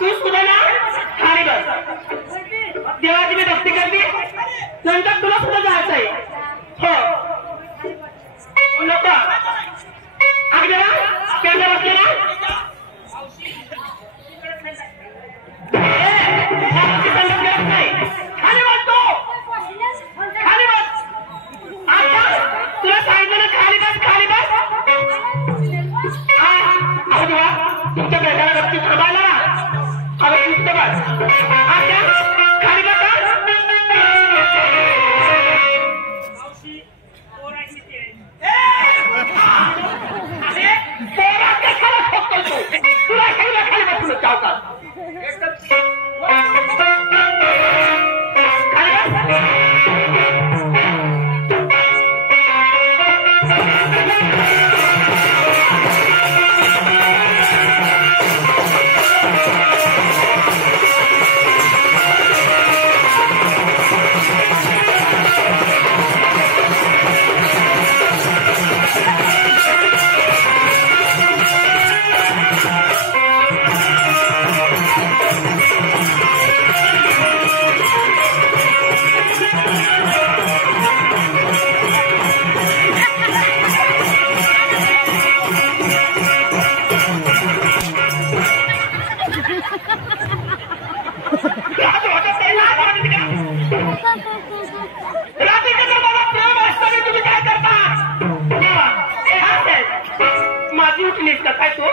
तू सुद्धा ना खाली बस. देवाची मी भक्ती करते नंतर तुला सुद्धा जायचंय. हो नको अगदी त्यांना बसले ना खाली बसतो खाली बस. आता तुला सांगितलं ना खाली बस खाली बस. तुमच्या बेटाला गप्पी थांबायला ना अगं तुमचं बस. आता खाली बस. तुला खाली बसून चावतात. माझी उठलीस का काय तू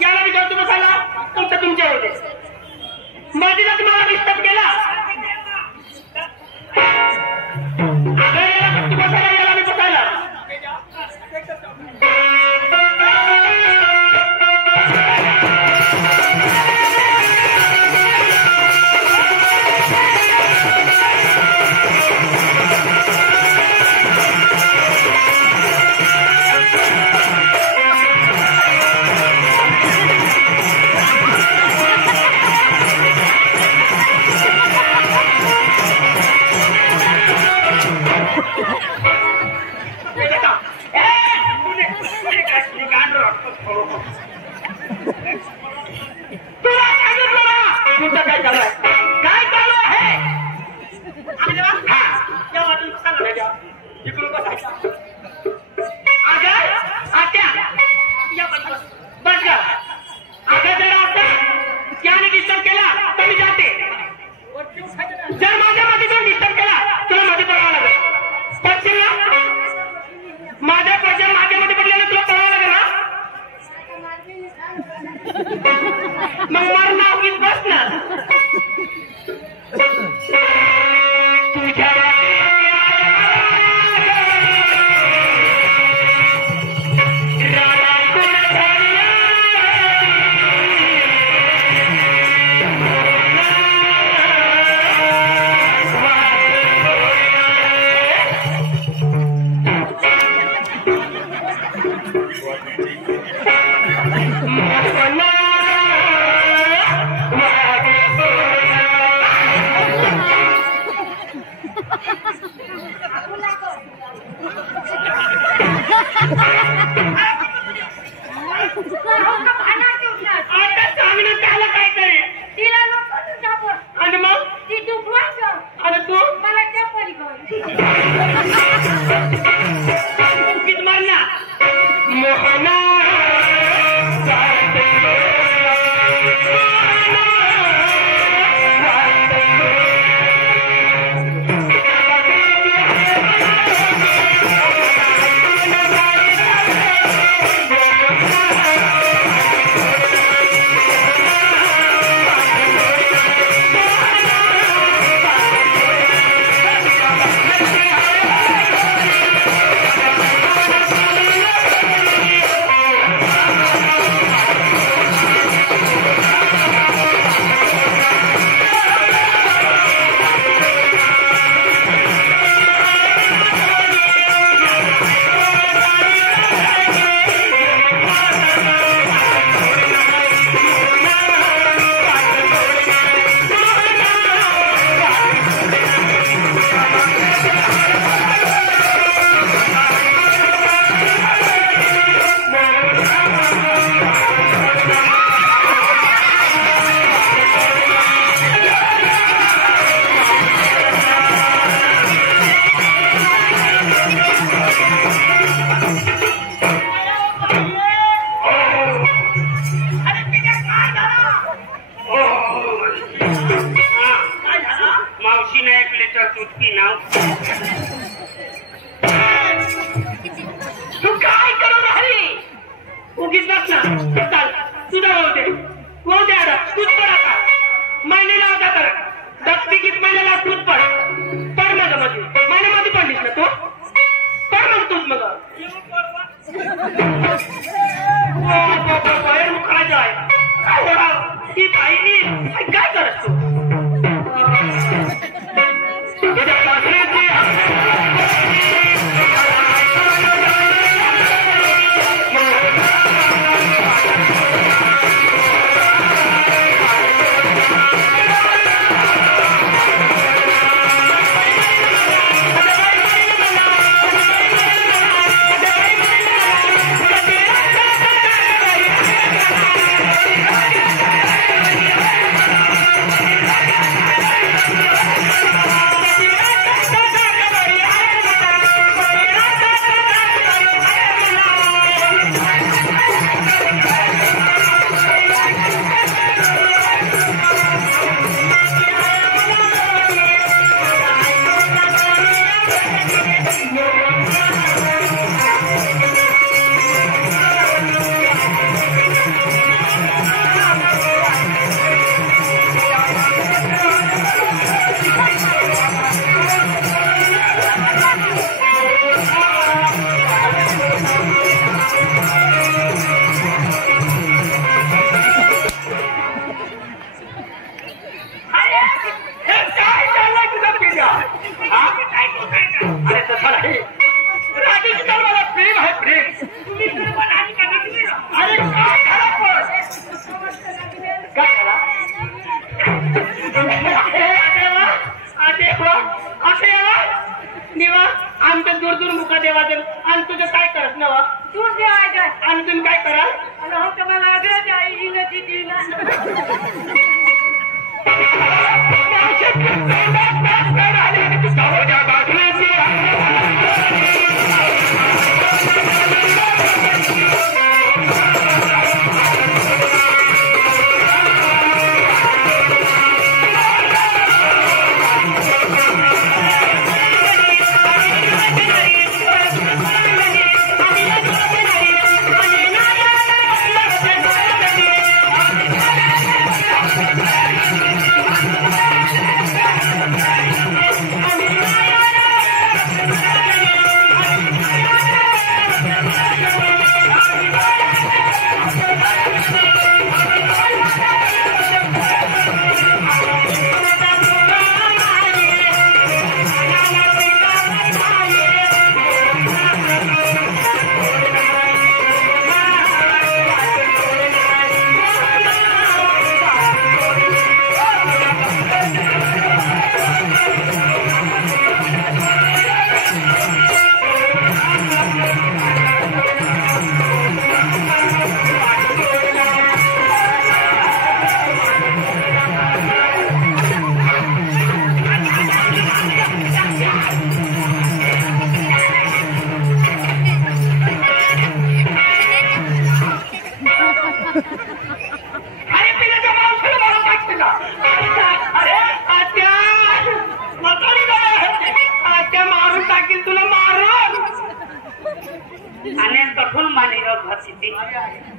याला विचारतो बसायला तुमचं तुमच्या होते मधीला तुम्हाला डिस्टर्ब केला. बसायला याला मी बसायला काय करत तू तुझ्या सासरीची आमच्या दूर दूर मुका देवा आणि तुझं काय करत नवा दूर देवायचं आणि तुम्ही काय कराल मला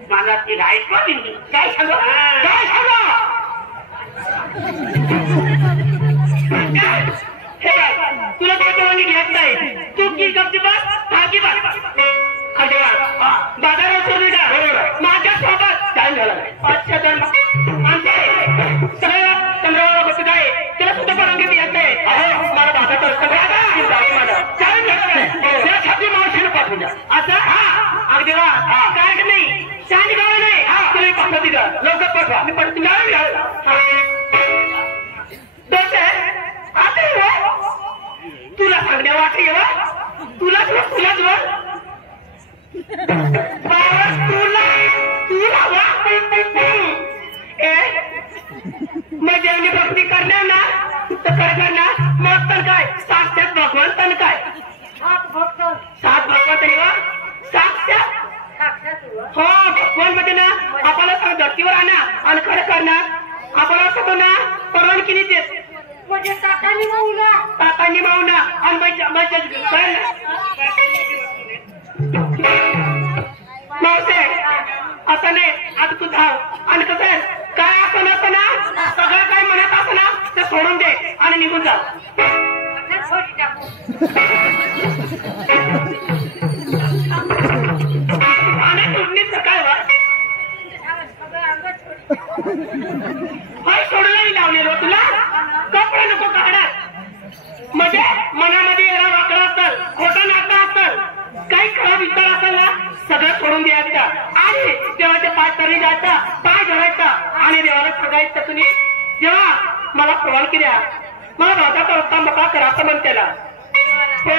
मला ती राईट काय सांगा काय सांगा हे काय तुला कोणी घेत नाही तू की गप्पी बस भागी बस बाजारात सोडली का माझ्या सोबत काय झालं अच्छा तर चंद्रावर बसत आहे त्याला सुद्धा परवानगी येत नाही मला बाजार त्यासाठी मावशीला पाठवून द्या आता हा अगदी वा काय नाही चांदी गाव नाही तुम्ही पाठवा तिथं लवकर पाठवा मी पण तुला सांगण्या वाटली तुला तुलाच मग देवनी भक्ती करणार ना तर करणार ना मग तर काय साक्षात भगवान तर काय सात भगवान तरी वा साक्षात हो भगवान मध्ये ना आपल्याला धर्तीवर आणा आणि खरं करणार आपल्याला असं ना परवानगी देत म्हणजे तातानी मावना आणि मावसे असं नाही आता तू धाव आणि कसं काय आपण असं ना सगळं काय म्हणत असं ना ते सोडून दे आणि निघून जा आणि तुझी काय वा हाय सोडूनही लावलेलो तुला कपडे नको काढत म्हणजे मनामध्ये येणा वाकडा असेल खोटा नाता असेल काही खराब विचार असेल ना सगळं सोडून द्यायचं आणि देवाच्या पाय तरी जायचा पाय धरायचा आणि देवाला सगायचं तुम्ही देवा मला परवानगी द्या मला भाताचा रस्ता मोकळा करा असं म्हण त्याला हो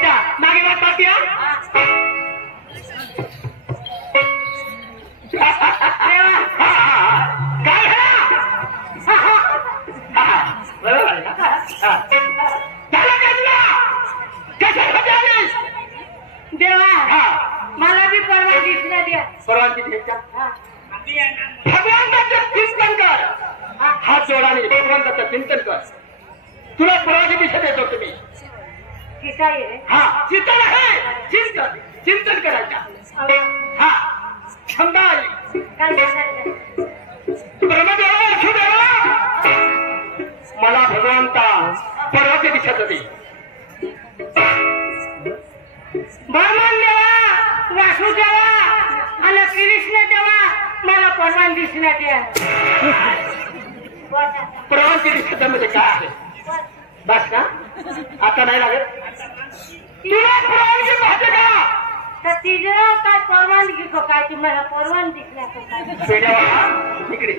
त्या मागे वाट पाहते काय बरोबर देवा मला बी परवानगी द्या परवानगी द्यायच्या भगवंताचं चिंतन कर हात जोडाने भगवंताचं चिंतन कर तुला परवानगी दिशा देतो तुम्ही हा चिंतन आहे चिंतन चिंतन करायचा हा क्षमता आली ब्रह्मदेवा वसुदेवा मला भगवंता परवानगी दिशा दे ब्रह्मन देवा वासुदेवा आणि कृष्ण देवा मला परवानगी दिसण्यात द्या परवानगी दिशा मध्ये काय आहे बस का आता नाही लागत तुला परवानगी पाहिजे का तर तिचं काय परवानगी काय तुम्हाला परवानगी दिसण्यात इकडे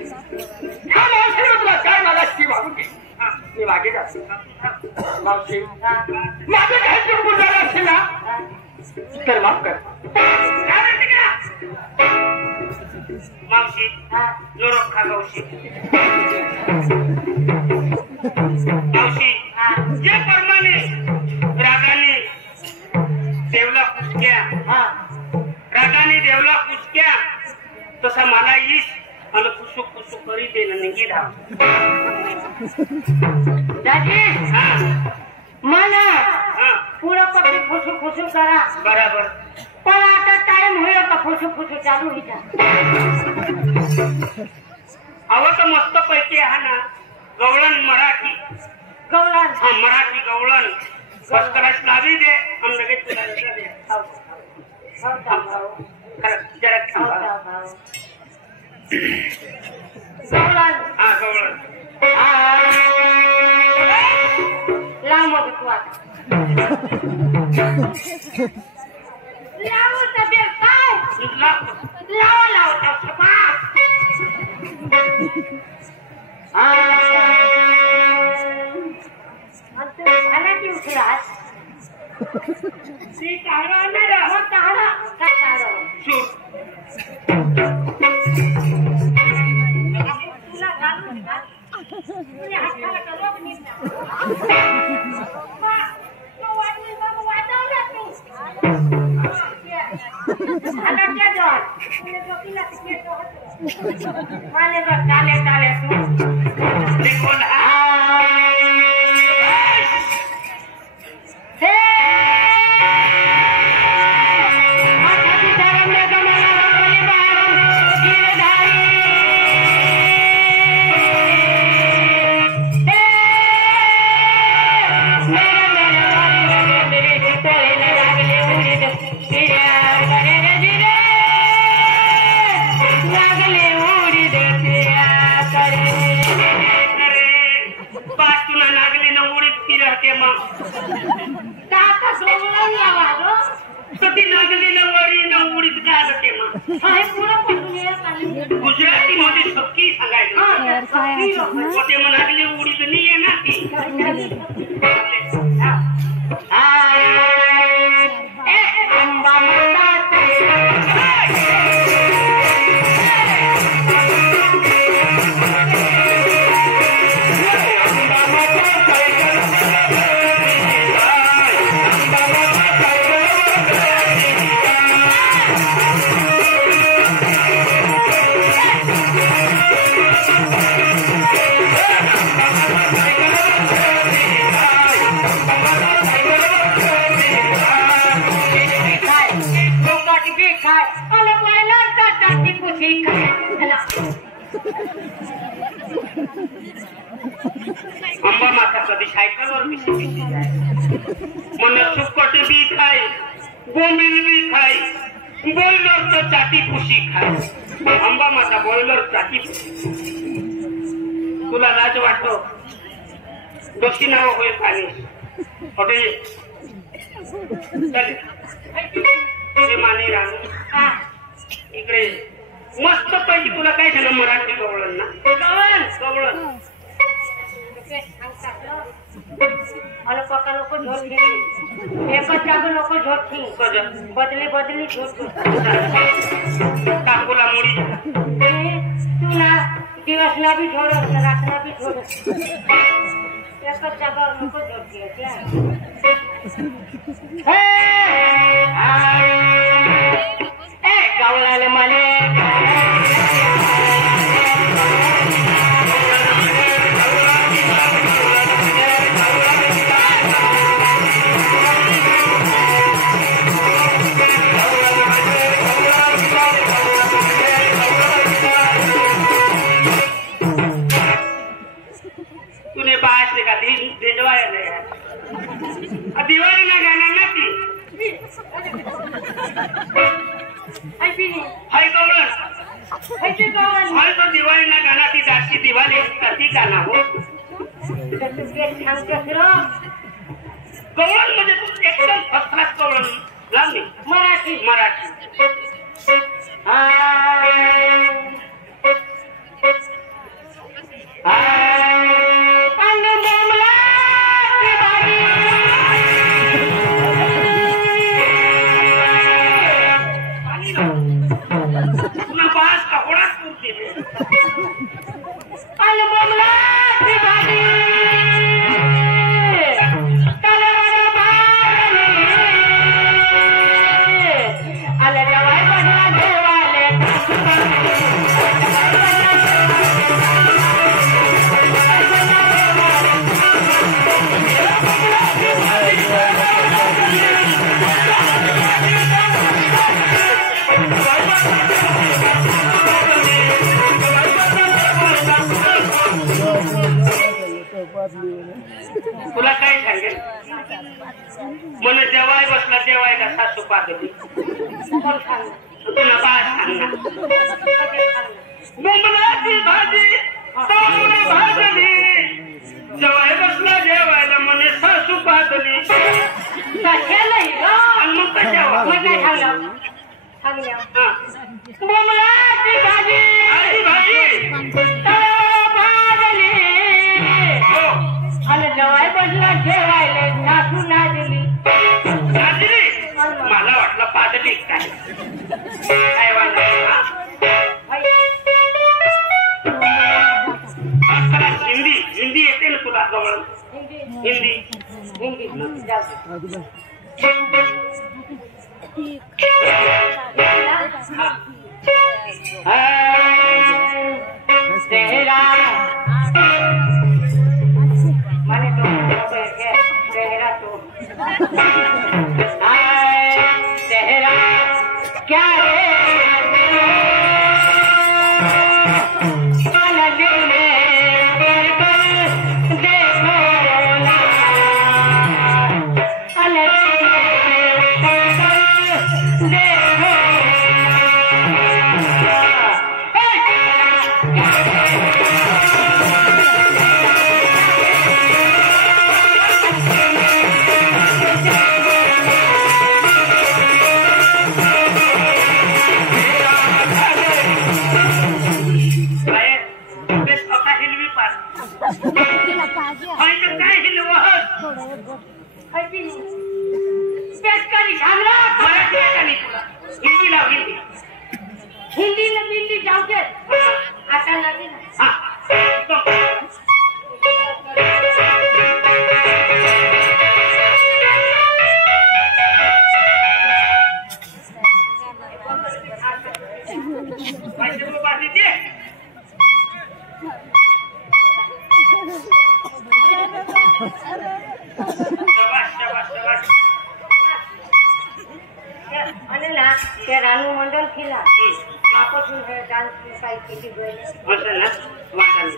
हा मावशी तुला काय मला ती वागून घे मी मागे जाते मावशी माझं काही चुकून झालं असेल ना तर माफ कर मावशी जोर खा मावशी मावशी जे प्रमाणे रागाने देवला कुचक्या रागाने देवला कुचक्या तसा मला ईश आणि कुसुक कुसुक करी देणं निघी धाव दादी हा मला हा पुढं पक्की फुसू फुसू करा बराबर पण आता टाइम होईल का फुसू फुसू चालू होईचा अव तर मस्त पैकी हा ना गवळण मराठी गवळण हा मराठी गवळण बसकराश लावी दे आणि लगेच तुला रजा दे खरं जरा थांबा गवळण हा गवळण लाव मग तू आता लाव तब्येत काय लाव लाव झाला की उशिरा ती काढा नाही रा मग काढा काय काढा तुला घालून का तुझ्या हाताला का रोग निघणार मला काले काले गुजराती मध्ये सबकी सांगायचं मोठे म्हणाले उडीद नाही आहे ना ती अंबा माता कधी सायकलवर बी मन सुकट बी खाय बोंबील बी खाय बोललो तर चाटी खुशी खाय अंबा माता बॉयलर टाकी. तुला लाज वाटतो? दोषी नाव होईल पाणी हॉटेल माने राहू इकडे मस्त पैकी तुला काय झालं मराठी कवळण ना कवळण कवळण અને પકા લોકો જોત થી એક જ જાગો લોકો જોત થી બદલી બદલી જોત કાકુલા મોડી તું ના દિવસ ના બી જોડો રાત ના બી જોડો એક જ જાગો લોકો જોત થી ત્યાં એ ગાવલાને મને दिवाळी ना गाणं नक्की हाय कवळण हाय तो दिवाळी ना गाणं ती जास्ती दिवाळी ती गाणं हो कवळण म्हणजे तू एकदम फर्स्ट क्लास कवळण लागली मराठी मराठी तुला काय सांगेल मला जेवाय बसला जेवाय का सासू पाहते तुला काय सांगणार मुंबईची भाजी भाजली जेवाय बसला जेवायला म्हणे सासू पाहतली मग कशावर मुंबईची भाजी भाजी અને જવાય બદલા જેવાય નાસુ ના दिली मला वाटलं पादली काय काय वाटलं हिंदी हिंदी येते ना तुला कवळ हिंदी हिंदी तेरा माने तो तेरा तो तेरा क्या रे दिल में देखो हिंदी न दिल्ली जाऊ दे आता लागेल અને ના તે રાનુ મંડળ ખીલા આપો છું डांस में काई किसी गए अच्छा ना वाटली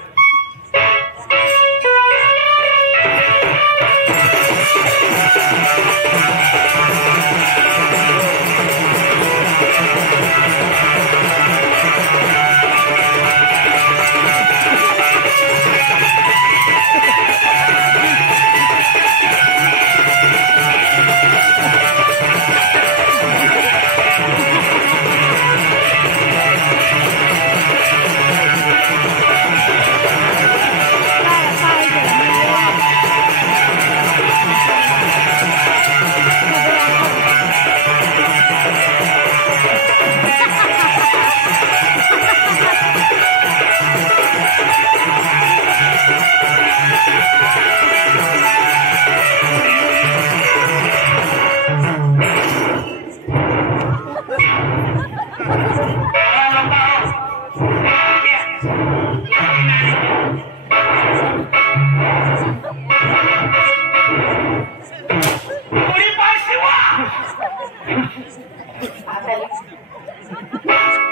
थोडी पाय शिवा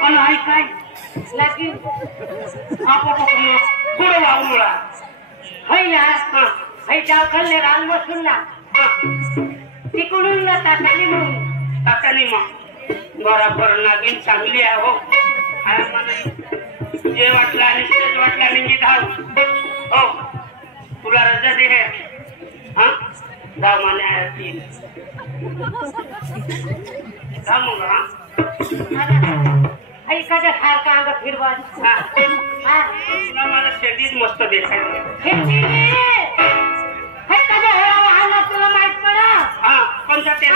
पण आई काय लागी आपण पुढे वाहून मुळा होय ना होय जाव खाल्ले रान बसून ना तिकडून ना ताटाली म्हणून ताकानी मग बरोबर नागिन चांगली आहे हो आणि मला जे वाटलं आणि तेच वाटलं आणि मी धाव हो तुला रजा दे हा धाव माने आहे धाव मग आई कदा सारखा अंग फिरवा तुला मला शेतीच मस्त देखायचं तुला माहित पडा हा कोणता तेल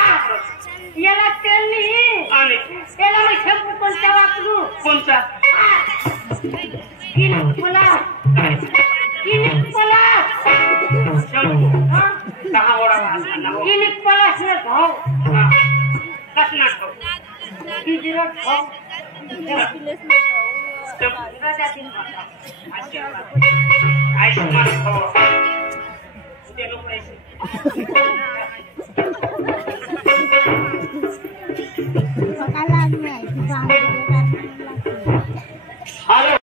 याला तेल नाही आणि याला मी शॅम्पू कोणता वापरू कोणता किनिक पलास दहा ओढा किनिक पलास न भाव कसणार तो कितीला भाव आयुष्मान भाऊ ते लोक पैसे Kalau हॅलो